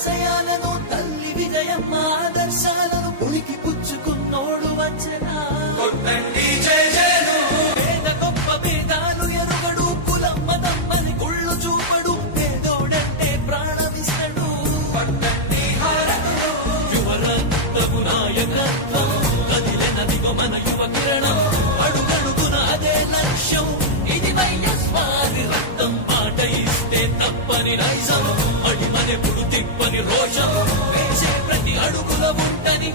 ఆశయాలను తల్లి విజయమ్మ ఆదర్శాలను పులికి పుచ్చుకున్నోడు వచ్చనా పేద గొప్ప భేదాలు ఎరుగడు కులం మతం అని గుళ్ళు చూపడు పేదోడంటే ప్రాణమిస్తాడు యువరత్నము నాయకత్వం కదిలినదిగో మన యువ కిరణం అడుగడుగున అదే లక్ష్యం ఇది వైఎస్వారి రక్తం మాట ఇస్తే తప్పని నైజం అడిమనెప్పుడు తిప్పని రోషం వేసే ప్రతి అడుగుల ఉంటని